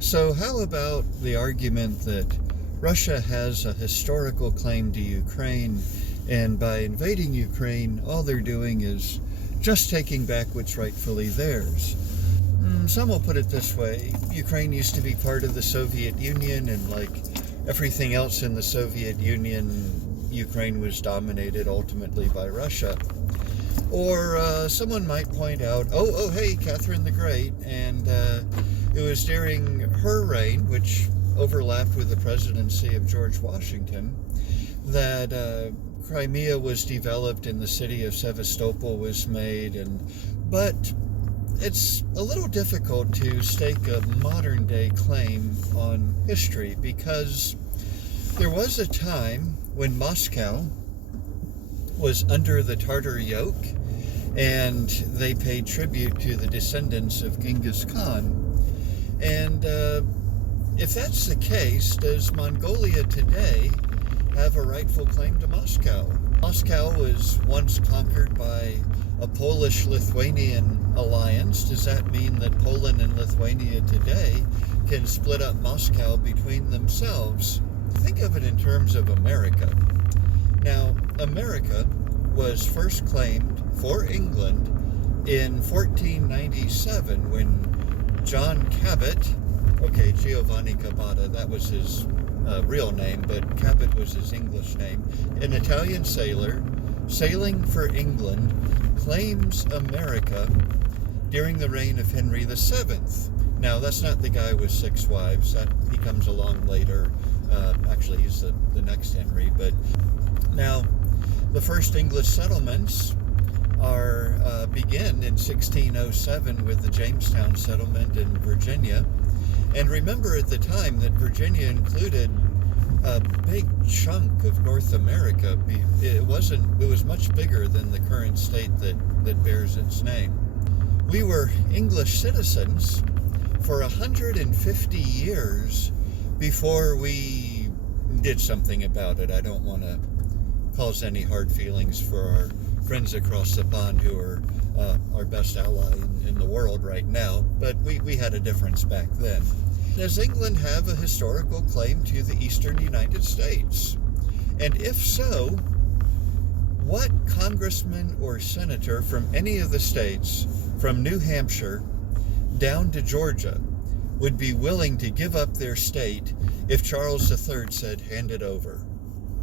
So how about the argument that Russia has a historical claim to Ukraine, and by invading Ukraine, all they're doing is just taking back what's rightfully theirs? Some will put it this way: Ukraine used to be part of the Soviet Union, and like everything else in the Soviet Union, Ukraine was dominated ultimately by Russia. Or someone might point out, hey, Catherine the Great, and it was during her reign, which overlapped with the presidency of George Washington, that Crimea was developed and the city of Sevastopol was made. But it's a little difficult to stake a modern-day claim on history, because there was a time when Moscow was under the Tartar yoke, and they paid tribute to the descendants of Genghis Khan. And if that's the case, does Mongolia today have a rightful claim to Moscow? Moscow was once conquered by a Polish-Lithuanian alliance. Does that mean that Poland and Lithuania today can split up Moscow between themselves? Think of it in terms of America. Now, America was first claimed for England in 1497 when John Cabot, Giovanni Cabota, that was his real name, but Cabot was his English name, an Italian sailor sailing for England, claims America during the reign of Henry VII. Now, that's not the guy with 6 wives. He comes along later. Actually, he's the next Henry. But now, the first English settlements begin in 1607 with the Jamestown settlement in Virginia. And remember at the time that Virginia included a big chunk of North America. It was much bigger than the current state that bears its name. We were English citizens for 150 years before we did something about it. I don't want to cause any hard feelings for our friends across the pond who are our best ally in the world right now, but we had a difference back then. Does England have a historical claim to the eastern United States? And if so, what congressman or senator from any of the states, from New Hampshire down to Georgia, would be willing to give up their state if Charles III said, hand it over?